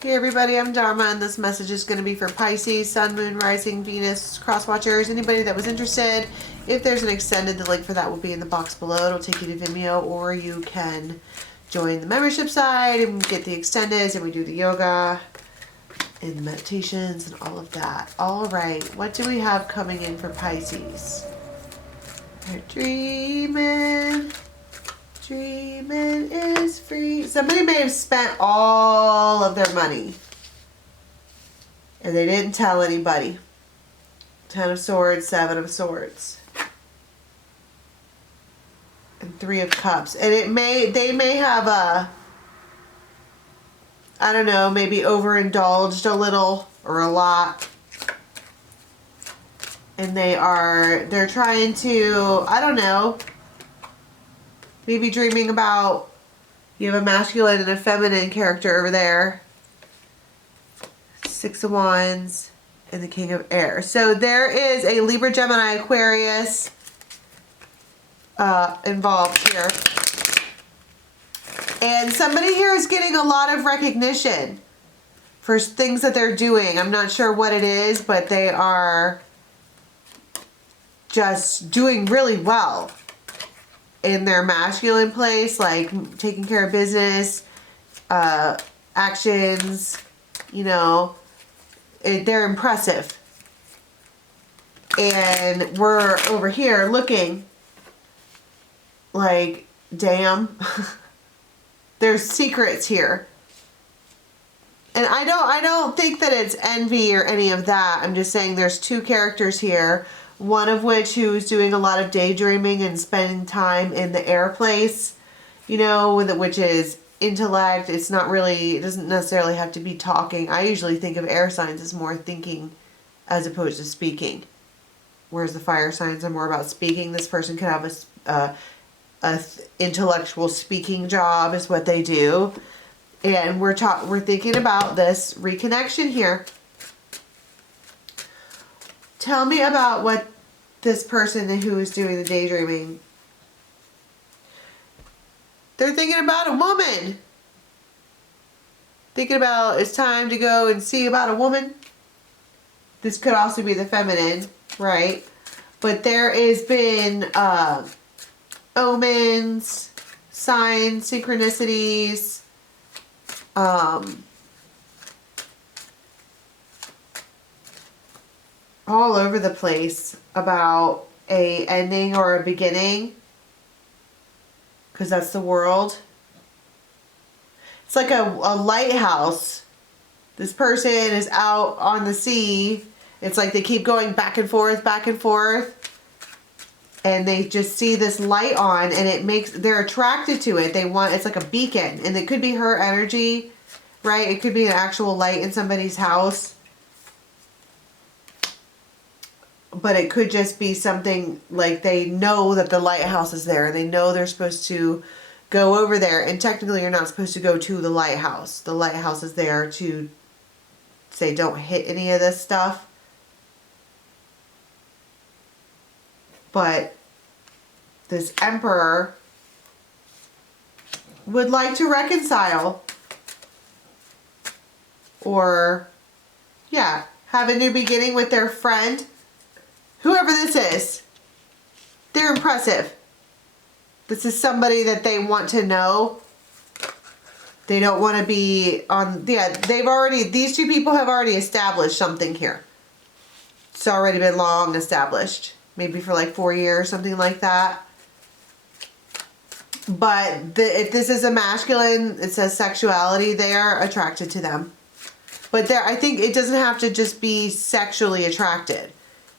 Hey everybody, I'm Dharma, and this message is going to be for Pisces, Sun, Moon, Rising, Venus, cross watchers, anybody that was interested. If there's an extended, the link for that will be in the box below. It'll take you to Vimeo, or you can join the membership side and get the extendeds, and we do the yoga and the meditations and all of that. All right, what do we have coming in for Pisces? They're dreaming. Dreaming is free. Somebody may have spent all of their money and they didn't tell anybody. 10 of Swords, 7 of Swords, and 3 of Cups. And they may have I don't know, maybe overindulged a little or a lot. And they're trying to, I don't know, maybe dreaming about, you have a masculine and a feminine character over there. 6 of Wands and the King of Air. So there is a Libra, Gemini, Aquarius involved here. And somebody here is getting a lot of recognition for things that they're doing. I'm not sure what it is, but they are just doing really well in their masculine place, like taking care of business, actions, you know, they're impressive. And we're over here looking like, damn, there's secrets here. And I don't think that it's envy or any of that. I'm just saying there's 2 characters here. One of which who's doing a lot of daydreaming and spending time in the air place, you know, which is intellect. It's not really, it doesn't necessarily have to be talking. I usually think of air signs as more thinking as opposed to speaking. Whereas the fire signs are more about speaking. This person could have a intellectual speaking job is what they do. And we're thinking about this reconnection here. Tell me about what this person who is doing the daydreaming. They're thinking about a woman. Thinking about it's time to go and see about a woman. This could also be the feminine, right? But there has been omens, signs, synchronicities, all over the place about a ending or a beginning, because that's the world. It's like a lighthouse. This person is out on the sea. It's like they keep going back and forth, and they just see this light on, and they're attracted to it. It's like a beacon, and it could be her energy, right? It could be an actual light in somebody's house. But it could just be something like they know that the lighthouse is there. They know they're supposed to go over there. And technically you're not supposed to go to the lighthouse. The lighthouse is there to say don't hit any of this stuff. But this emperor would like to reconcile. Or, yeah, have a new beginning with their friend. Whoever this is, they're impressive. This is somebody that they want to know. They don't want to be on, yeah, these 2 people have already established something here. It's already been long established. Maybe for like 4 years, something like that. But if this is a masculine, it says sexuality, they are attracted to them. But I think it doesn't have to just be sexually attracted.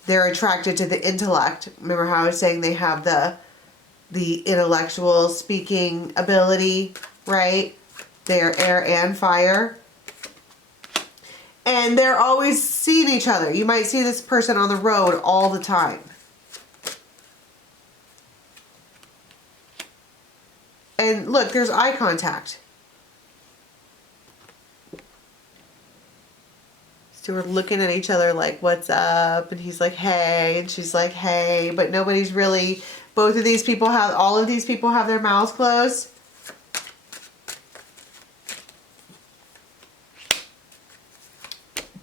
They're attracted to the intellect. Remember how I was saying they have the intellectual speaking ability, right? They're air and fire. And they're always seeing each other. You might see this person on the road all the time. And look, there's eye contact. So we're looking at each other like, what's up? And he's like, hey. And she's like, hey. But nobody's really, all of these people have their mouths closed.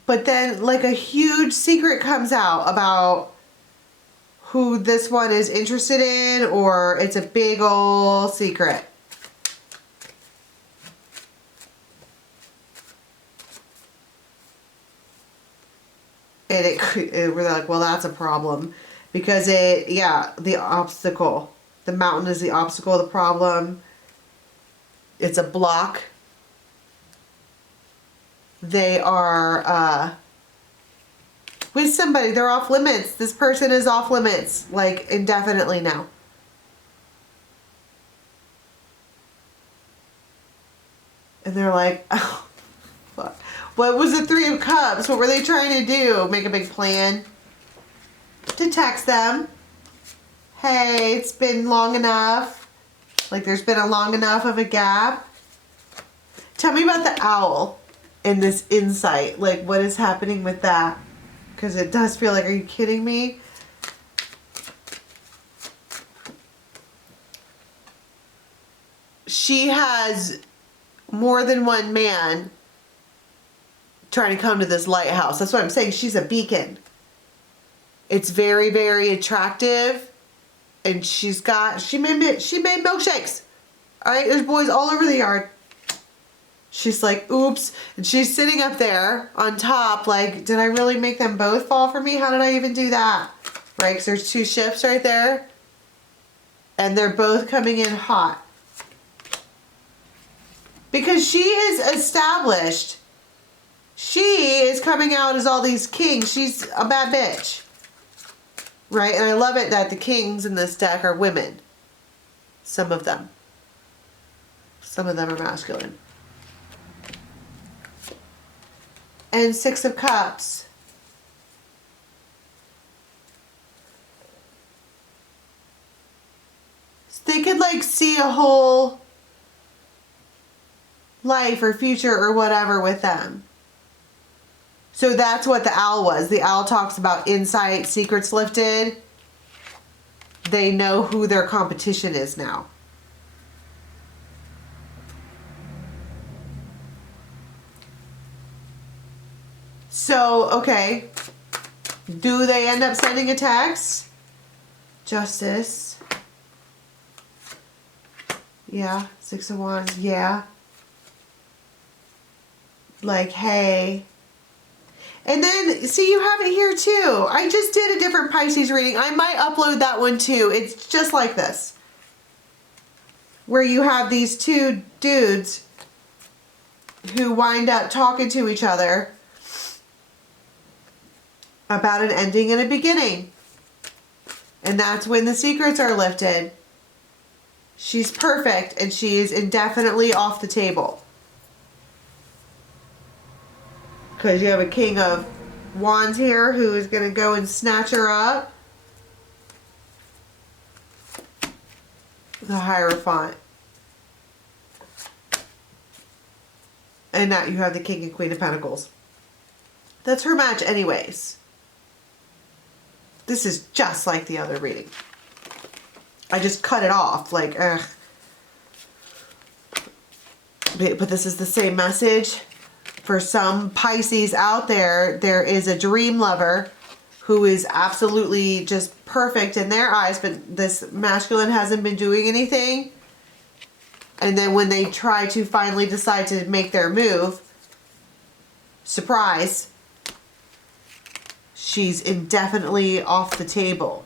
But then like a huge secret comes out about who this one is interested in, or it's a big old secret. And we're like, well, that's a problem. Because the obstacle. The mountain is the obstacle, the problem. It's a block. They are with somebody. They're off limits. This person is off limits, like indefinitely now. And they're like, oh, fuck. What was the Three of Cups? What were they trying to do? Make a big plan? To text them. Hey, it's been long enough. Like there's been a long enough of a gap. Tell me about the owl in this insight. Like what is happening with that? Because it does feel like, are you kidding me? She has more than one man trying to come to this lighthouse. That's what I'm saying. She's a beacon. It's very, very attractive. And she made milkshakes. All right, there's boys all over the yard. She's like, oops. And she's sitting up there on top like, did I really make them both fall for me? How did I even do that? Right, because there's two ships right there. And they're both coming in hot. Because she is established. She is coming out as all these kings. She's a bad bitch. Right? And I love it that the kings in this deck are women. Some of them. Some of them are masculine. And Six of Cups. They could like see a whole life or future or whatever with them. So that's what the owl was. The owl talks about insight, secrets lifted. They know who their competition is now. So, okay. Do they end up sending a text? Justice. Yeah. Six of Wands. Yeah. Like, hey. And then, see, you have it here too. I just did a different Pisces reading. I might upload that one too. It's just like this. Where you have these two dudes who wind up talking to each other about an ending and a beginning. And that's when the secrets are lifted. She's perfect and she is indefinitely off the table. Because you have a King of Wands here who is going to go and snatch her up. The Hierophant. And now you have the King and Queen of Pentacles. That's her match anyways. This is just like the other reading. I just cut it off. Like, ugh. But this is the same message. For some Pisces out there, there is a dream lover who is absolutely just perfect in their eyes, but this masculine hasn't been doing anything. And then when they try to finally decide to make their move, surprise, she's indefinitely off the table.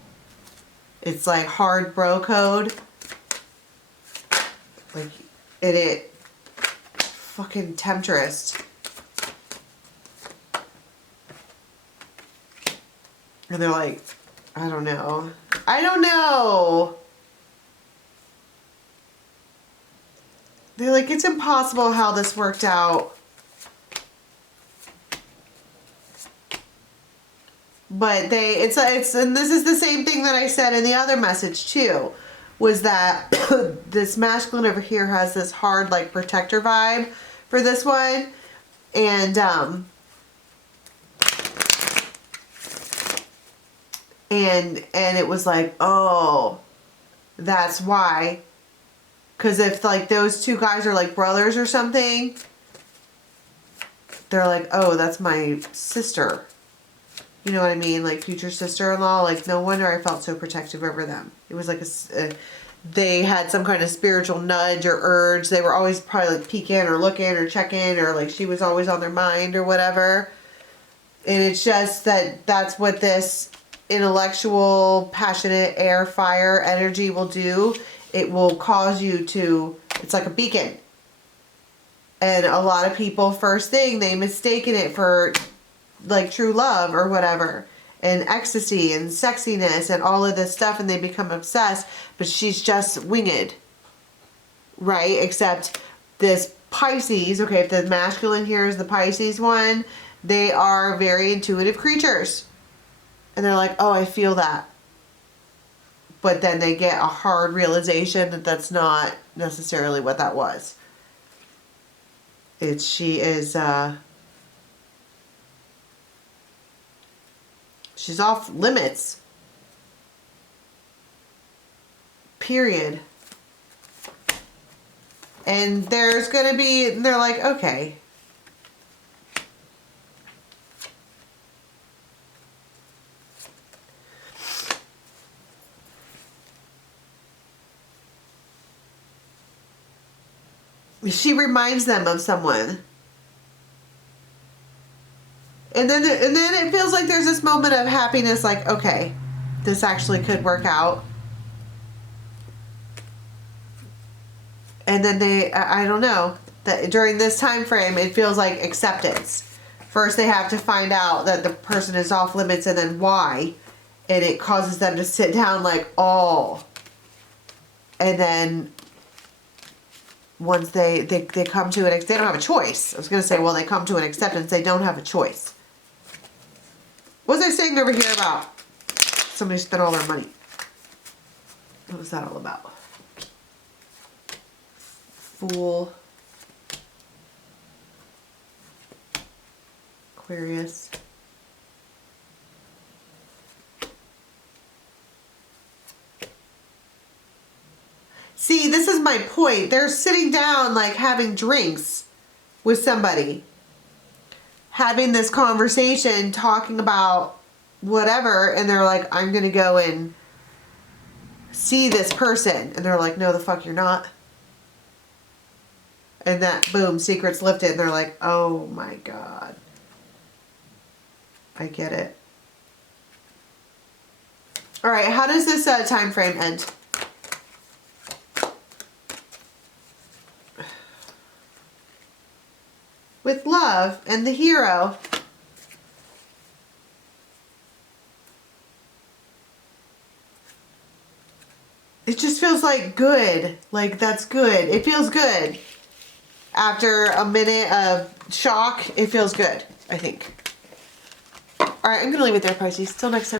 It's like hard bro code. Like, it fucking temptress. And they're like, I don't know. I don't know. They're like, it's impossible how this worked out. But and this is the same thing that I said in the other message too, was that this masculine over here has this hard like protector vibe for this one. And it was like, oh, that's why. Because if like those two guys are like brothers or something, they're like, oh, that's my sister. You know what I mean? Like future sister-in-law. Like no wonder I felt so protective over them. It was like they had some kind of spiritual nudge or urge. They were always probably like peeking or looking or checking, or like she was always on their mind or whatever. And it's just that that's what this intellectual, passionate air, fire energy will do. It will cause you to, it's like a beacon. And a lot of people, first thing, they mistaken it for like true love or whatever. And ecstasy and sexiness and all of this stuff, and they become obsessed. But she's just winged. Right? Except this Pisces, okay, if the masculine here is the Pisces one, they are very intuitive creatures. And they're like, oh, I feel that. But then they get a hard realization that that's not necessarily what that was. She is, she's off limits. Period. And there's going to be, they're like, okay. She reminds them of someone. And then it feels like there's this moment of happiness, like, okay, this actually could work out. And then I don't know, that during this time frame, it feels like acceptance. First, they have to find out that the person is off limits, and then why. And it causes them to sit down like, oh. And then once they come to they don't have a choice. I was going to say, well, they come to an acceptance. They don't have a choice. What was I saying over here about somebody spent all their money? What was that all about? Fool. Aquarius. See, this is my point. They're sitting down, like, having drinks with somebody. Having this conversation, talking about whatever, and they're like, I'm going to go and see this person. And they're like, no, the fuck you're not. And that, boom, secret's lifted, and they're like, oh my God. I get it. All right, how does this time frame end? With love and the hero. It just feels like good. Like, that's good. It feels good. After a minute of shock, it feels good, I think. All right, I'm going to leave it there, Pisces. Till next time.